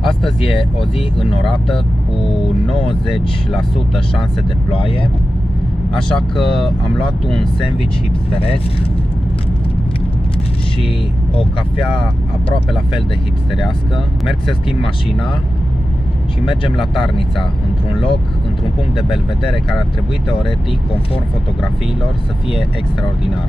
Astăzi e o zi înnorată cu 90% șanse de ploaie, așa că am luat un sandwich hipsteresc și o cafea aproape la fel de hipsterească. Merg să schimb mașina și mergem la Tarnița, într-un loc, într-un punct de belvedere care ar trebui teoretic, conform fotografiilor, să fie extraordinar.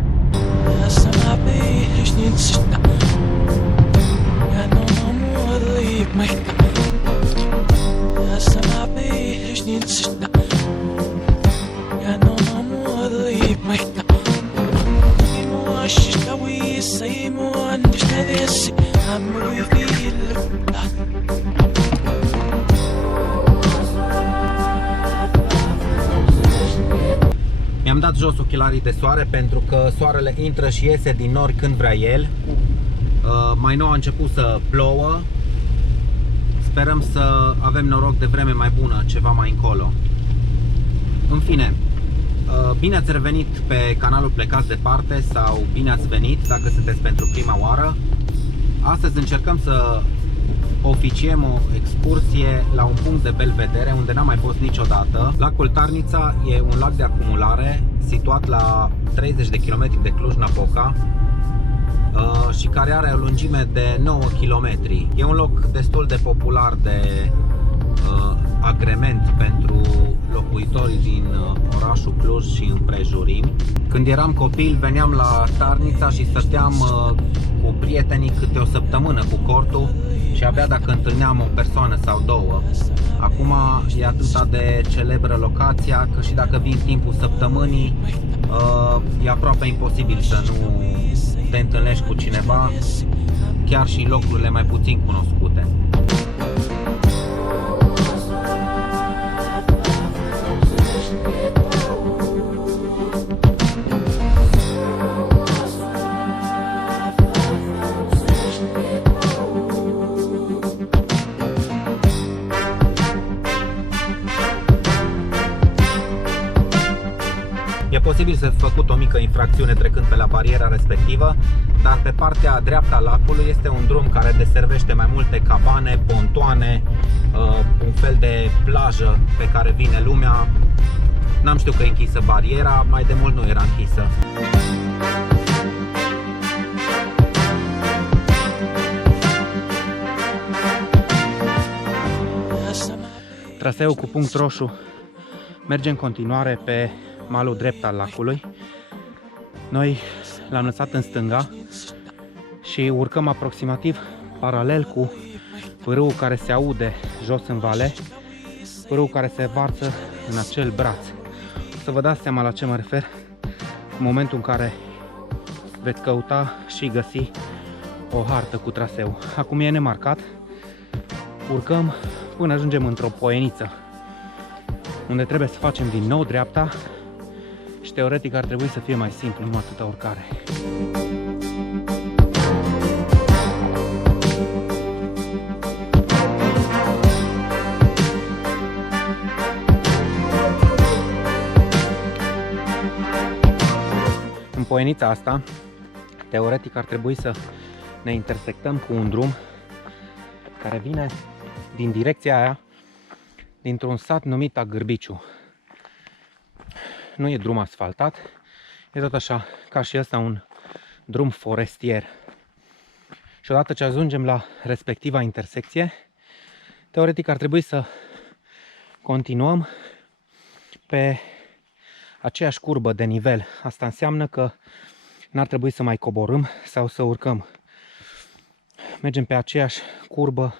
Mi-am dat jos ochelarii de soare pentru că soarele intră și iese din nori când vrea el. Mai nou a început să plouă. Sperăm să avem noroc de vreme mai bună ceva mai încolo. În fine, bine ați revenit pe canalul Plecați Departe sau bine ați venit dacă sunteți pentru prima oară. Astăzi încercăm să oficiem o excursie la un punct de belvedere unde n-am mai fost niciodată. Lacul Tarnița e un lac de acumulare situat la 30 de km de Cluj-Napoca și care are o lungime de 9 km. E un loc destul de popular de agrement pentru locuitorii din orașul Cluj și împrejurimi. Când eram copil veneam la Tarnița și stăteam cu prietenii câte o săptămână cu cortul și abia dacă întâlneam o persoană sau două. Acum e atât de celebră locația că și dacă vin timpul săptămânii e aproape imposibil să nu te întâlnești cu cineva, chiar și în locurile mai puțin cunoscute. E posibil să fi făcut o mică infracțiune trecând pe la bariera respectivă, dar pe partea dreaptă a lacului este un drum care deservește mai multe cabane, pontoane, un fel de plajă pe care vine lumea. N-am știut că e închisă bariera, mai de mult nu era închisă. Traseul cu punct roșu merge în continuare pe malul drept al lacului. Noi l-am lăsat în stânga și urcăm aproximativ paralel cu pârâul care se aude jos în vale, pârâul care se varsă în acel braț. O să vă dați seama la ce mă refer în momentul în care veți căuta și găsi o hartă cu traseu. Acum e nemarcat, urcăm până ajungem într-o poieniță unde trebuie să facem din nou dreapta și teoretic ar trebui să fie mai simplu, nu atâta urcare. În poienița asta, teoretic ar trebui să ne intersectăm cu un drum care vine din direcția aia, dintr-un sat numit Agârbiciu. Nu e drum asfaltat, e tot așa ca și ăsta un drum forestier. Și odată ce ajungem la respectiva intersecție, teoretic ar trebui să continuăm pe aceeași curbă de nivel. Asta înseamnă că n-ar trebui să mai coborâm sau să urcăm. Mergem pe aceeași curbă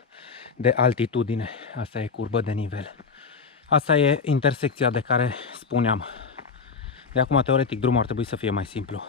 de altitudine. Asta e curbă de nivel. Asta e intersecția de care spuneam. De acum, teoretic, drumul ar trebui să fie mai simplu.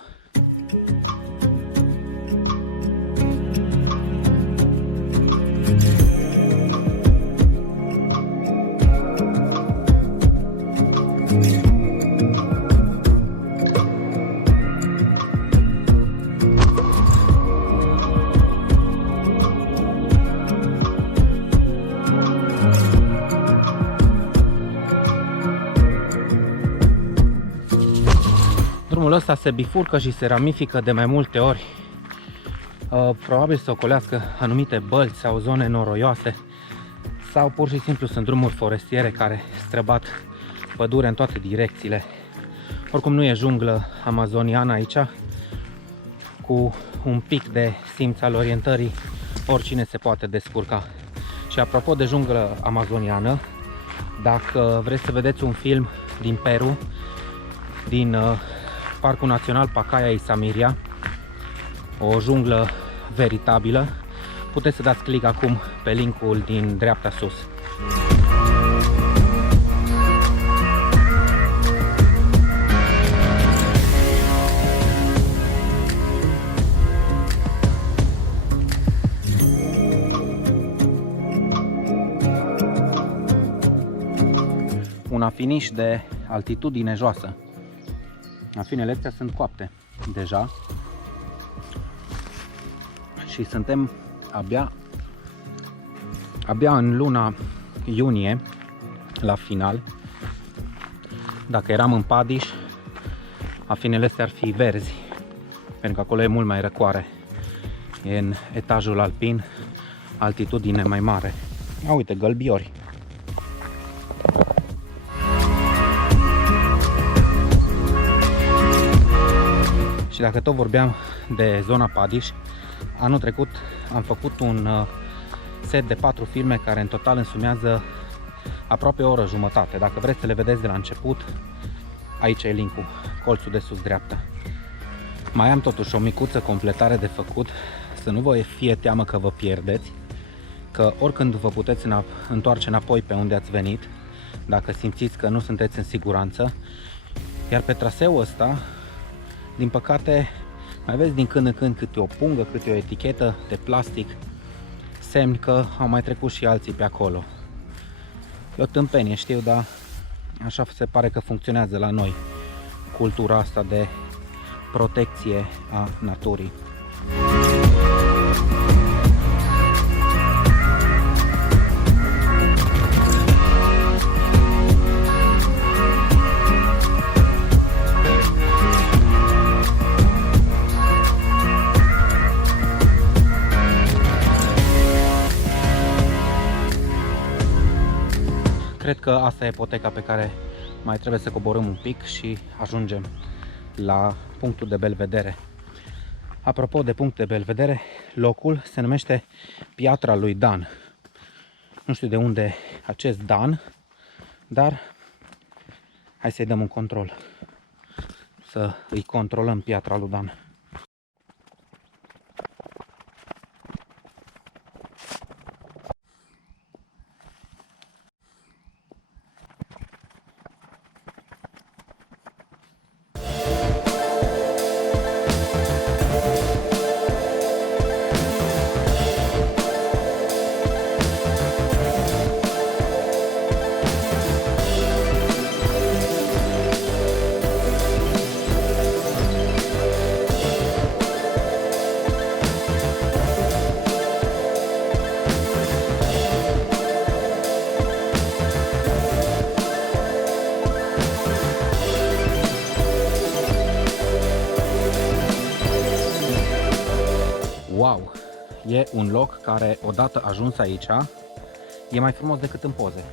Drumul ăsta se bifurcă și se ramifică de mai multe ori Probabil să ocolească anumite bălți sau zone noroioase, sau pur și simplu sunt drumuri forestiere care străbat pădure în toate direcțiile. Oricum nu e junglă amazoniană aici, cu un pic de simț al orientării oricine se poate descurca. Și apropo de junglă amazoniană, dacă vreți să vedeți un film din Peru, din Parcul Național Pacaya-Isamiria, o junglă veritabilă, puteți să dați click acum pe linkul din dreapta sus. Un afiniș de altitudine joasă. Afinele astea sunt coapte deja și suntem abia în luna iunie, la final. Dacă eram în Padiș, afinele astea ar fi verzi, pentru că acolo e mult mai răcoare. E în etajul alpin, altitudine mai mare. A, uite, gălbiori. Și dacă tot vorbeam de zona Padiș, anul trecut am făcut un set de 4 filme care în total însumează aproape o oră jumătate. Dacă vreți să le vedeți de la început, aici e linkul, colțul de sus dreapta. Mai am totuși o micuță completare de făcut, să nu vă fie teamă că vă pierdeți, că oricând vă puteți întoarce înapoi pe unde ați venit, dacă simțiți că nu sunteți în siguranță. Iar pe traseul ăsta, din păcate, mai vezi din când în când câte o pungă, câte o etichetă de plastic, semn că au mai trecut și alții pe acolo. E o tâmpenie, știu, dar așa se pare că funcționează la noi cultura asta de protecție a naturii. Cred că asta e poteca pe care mai trebuie să coborâm un pic și ajungem la punctul de belvedere. Apropo de punct de belvedere, locul se numește Piatra lui Dan. Nu știu de unde acest Dan, dar hai să-i dăm un control. Să îi controlăm Piatra lui Dan. Wow! E un loc care, odată ajuns aici, e mai frumos decât în poze.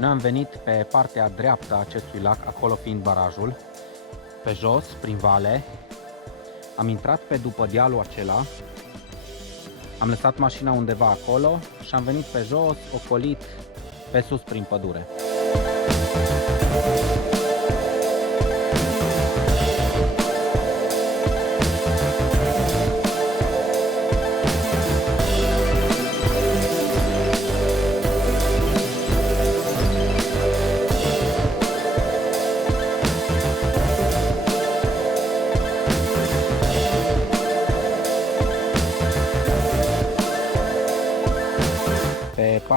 Noi am venit pe partea dreaptă a acestui lac, acolo fiind barajul, pe jos, prin vale. Am intrat pe după dealul acela, am lăsat mașina undeva acolo și am venit pe jos, ocolit pe sus prin pădure.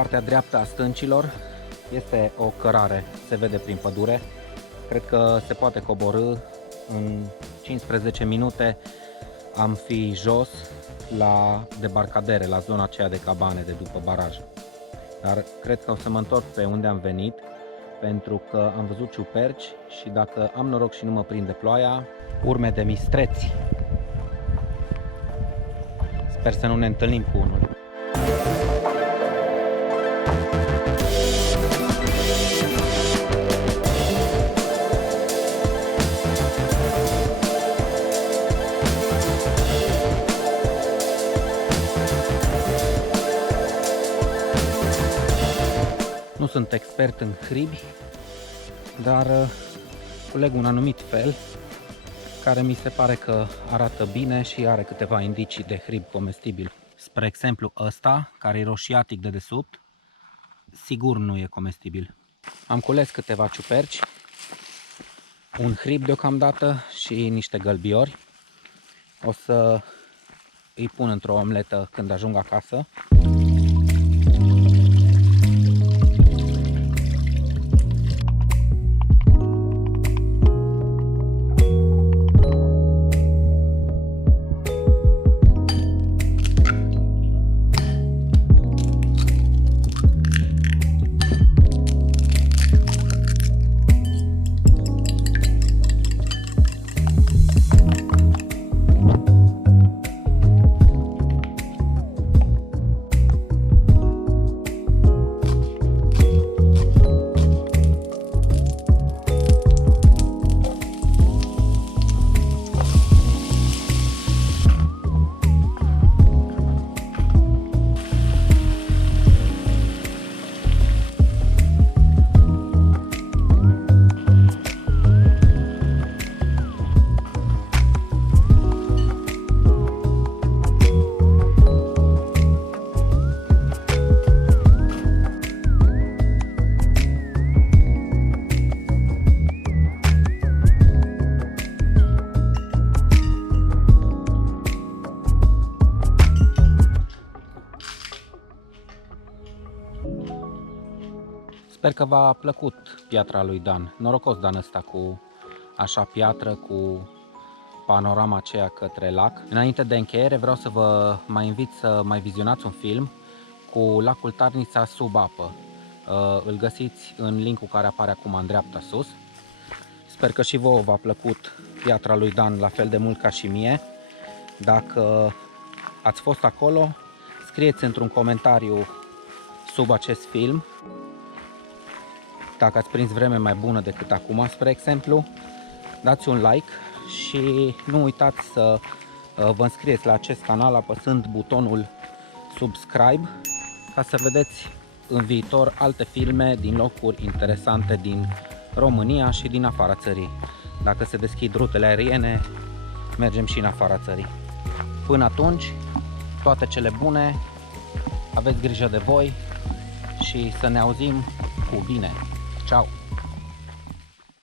partea dreaptă a stâncilor este o cărare, se vede prin pădure. Cred că se poate coborî în 15 minute, am fi jos la debarcadere, la zona aceea de cabane de după baraj. Dar cred că o să mă întorc pe unde am venit, pentru că am văzut ciuperci și dacă am noroc și nu mă prinde ploaia, urme de mistreți. Sper să nu ne întâlnim cu unul. Nu sunt expert în hribi, dar culeg un anumit fel care mi se pare că arată bine și are câteva indicii de hrib comestibil. Spre exemplu ăsta, care e roșiatic de desubt, sigur nu e comestibil. Am cules câteva ciuperci, un hrib deocamdată și niște gălbiori. O să îi pun într-o omletă când ajung acasă. Sper că v-a plăcut piatra lui Dan. Norocos Dan ăsta cu așa piatră, cu panorama aceea către lac. Înainte de încheiere vreau să vă mai invit să mai vizionați un film cu lacul Tarnița sub apă. Îl găsiți în linkul care apare acum în dreapta sus. Sper că și vouă v-a plăcut piatra lui Dan la fel de mult ca și mie. Dacă ați fost acolo, scrieți într-un comentariu sub acest film dacă ați prins vreme mai bună decât acum, spre exemplu. Dați un like și nu uitați să vă înscrieți la acest canal apăsând butonul subscribe ca să vedeți în viitor alte filme din locuri interesante din România și din afara țării. Dacă se deschid rutele aeriene, mergem și în afara țării. Până atunci, toate cele bune, aveți grijă de voi și să ne auzim cu bine. Ciao!